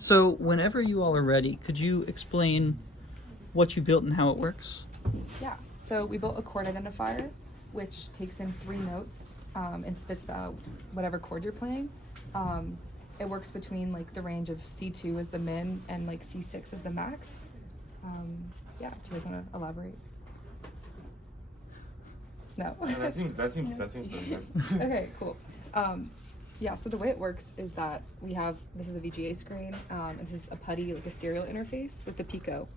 So whenever you all are ready, could you explain what you built and how it works? Yeah, so we built a chord identifier, which takes in 3 notes and spits out whatever chord you're playing. It works between like the range of C2 as the min and like C6 as the max. Yeah, do you guys want to elaborate? No. That seems pretty good. Okay, cool. Yeah, so the way it works is that this is a VGA screen, and this is a PuTTY, like a serial interface with the Pico.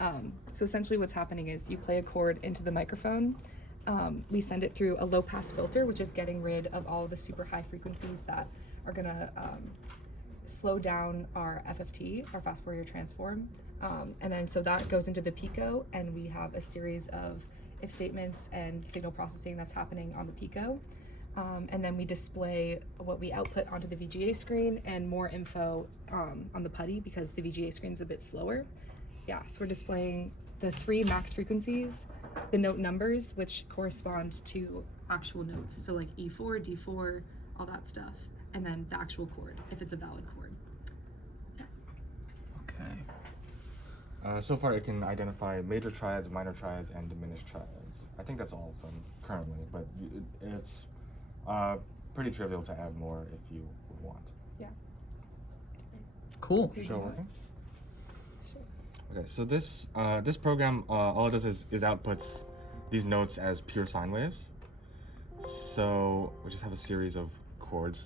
So essentially what's happening is you play a chord into the microphone, we send it through a low pass filter, which is getting rid of all the super high frequencies that are gonna slow down our FFT, our fast Fourier transform. And then so that goes into the Pico, and we have a series of if statements and signal processing that's happening on the Pico. And then we display what we output onto the VGA screen and more info on the PuTTY because the VGA screen is a bit slower. Yeah, so we're displaying the 3 max frequencies, the note numbers, which correspond to actual notes. So like E4, D4, all that stuff. And then the actual chord, if it's a valid chord. Yeah. Okay. So far it can identify major triads, minor triads, and diminished triads. I think that's all of them currently, but it's pretty trivial to add more if you would want. Yeah. Cool. Still working? Sure. Okay, so this program, all it does is outputs these notes as pure sine waves. So we just have a series of chords.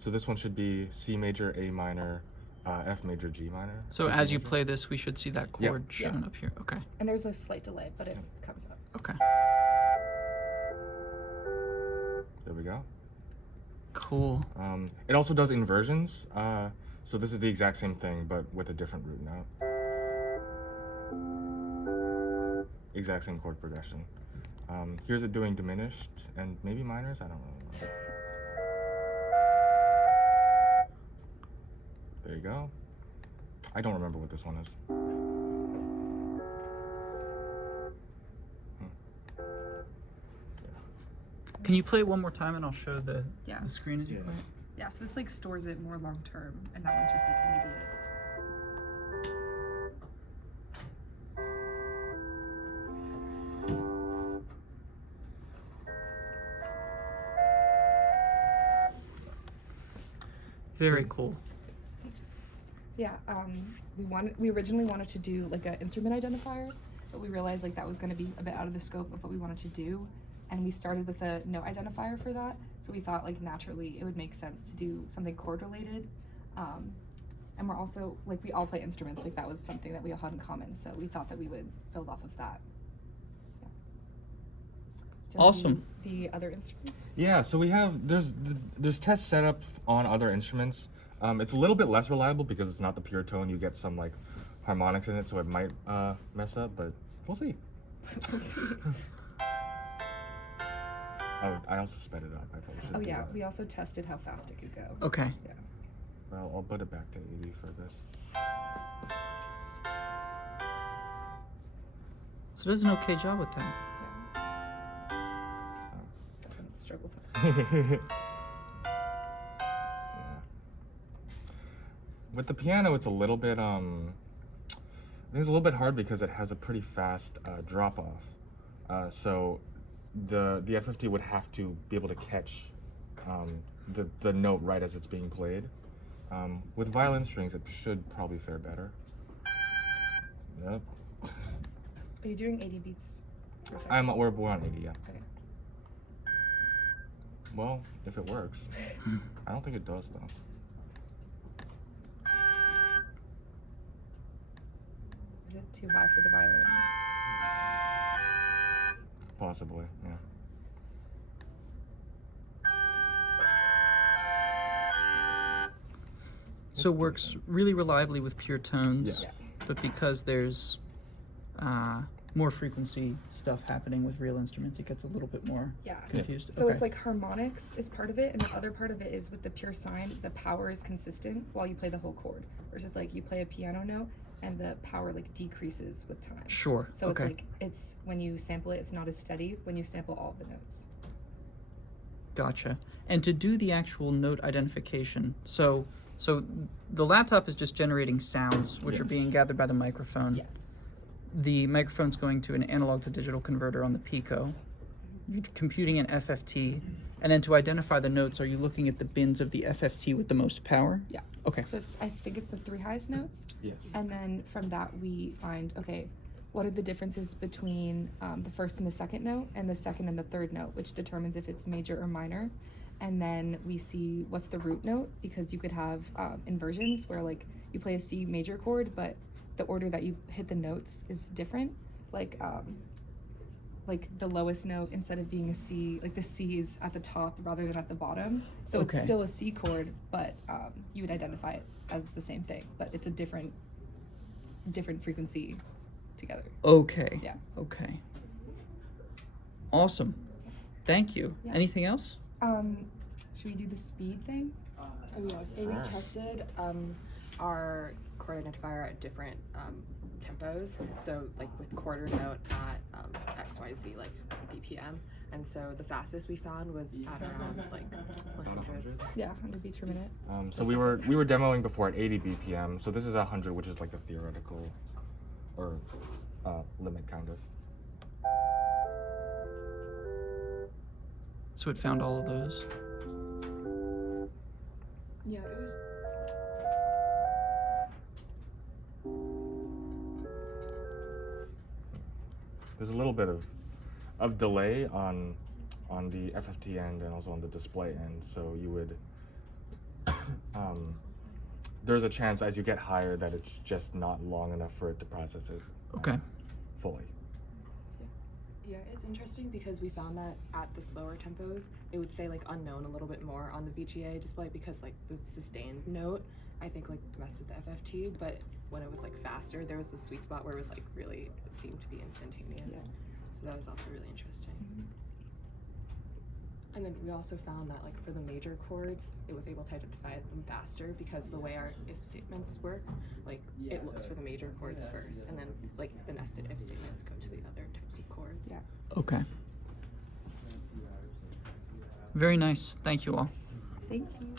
So this one should be C major, A minor, F major, G minor. So as you play this, we should see that chord shown up here. Okay. And there's a slight delay, but it comes up. Okay. There we go. Cool. It also does inversions. So this is the exact same thing, but with a different root note. Exact same chord progression. Here's it doing diminished and maybe minors. I don't really know. There you go. I don't remember what this one is. Can you play it one more time and I'll show the screen as you Yeah. play it? Yeah, so this like stores it more long term, and that one's just like immediate. Very cool. Thanks. Yeah, we originally wanted to do like an instrument identifier, but we realized like that was going to be a bit out of the scope of what we wanted to do, and we started with a note identifier for that. So we thought like naturally it would make sense to do something chord related, and we're also like we all play instruments, like that was something that we all had in common. So we thought that we would build off of that. Yeah. Do you want Awesome. The other instruments. Yeah, so we have there's tests set up on other instruments. It's a little bit less reliable because it's not the pure tone. You get some like harmonics in it, so it might mess up, but we'll see. We'll see. Oh, I also sped it up. I probably should. Oh do yeah, that. we also tested how fast it could go. Okay. Yeah. Well, I'll put it back to 80 for this. So it does an okay job with that. Definitely struggle with Yeah. With the piano, it's a little bit I think it's a little bit hard because it has a pretty fast drop off. So the FFT would have to be able to catch the note right as it's being played. With violin strings, it should probably fare better. Yep. Are you doing 80 beats per second? We're on 80, yeah. Okay. Well, if it works. I don't think it does though. Is it too high for the violin? Possibly, yeah. So it works really reliably with pure tones, Yes. but because there's more frequency stuff happening with real instruments, it gets a little bit more Yeah. confused. So Okay. it's like harmonics is part of it, and the other part of it is with the pure sine, the power is consistent while you play the whole chord. Versus like you play a piano note and the power like decreases with time. Sure. So okay. it's like it's when you sample it, it's not as steady when you sample all of the notes. Gotcha. And to do the actual note identification, so So the laptop is just generating sounds, which are Yes. being gathered by the microphone. Yes. The microphone's going to an analog to digital converter on the Pico. You're computing an FFT. And then to identify the notes, are you looking at the bins of the FFT with the most power? Yeah. Okay. So I think it's the 3 highest notes. Yes. And then from that we find, okay, what are the differences between the first and the second note and the second and the third note, which determines if it's major or minor. And then we see what's the root note, because you could have inversions where like you play a C major chord, but the order that you hit the notes is different. Like the lowest note, instead of being a C, like the C is at the top rather than at the bottom. So Okay. it's still a C chord, but you would identify it as the same thing, but it's a different frequency together. Okay. Yeah. Okay. Awesome. Thank you. Yeah. Anything else? Should we do the speed thing? Oh yeah, so we Sure. tested our chord identifier at different tempos. So like with quarter note at XYZ like BPM, and so the fastest we found was at around like 100. Yeah, 100 beats per minute. So we were demoing before at 80 BPM. So this is 100, which is like the theoretical or limit kind of. So it found all of those. Yeah, it was. There's a little bit of delay on the FFT end and also on the display end. So you would there's a chance as you get higher that it's just not long enough for it to process it Okay. fully. Yeah, it's interesting because we found that at the slower tempos, it would say like unknown a little bit more on the VGA display because like the sustained note, I think like messed with the FFT, but when it was like faster, there was this sweet spot where it was like really seemed to be instantaneous. Yeah. So that was also really interesting. And then we also found that like for the major chords, it was able to identify them faster because the way our if statements work, like it looks for the major chords first, and then like the nested if statements go to the other types of chords. Yeah. Okay. Very nice. Thank you all. Thank you.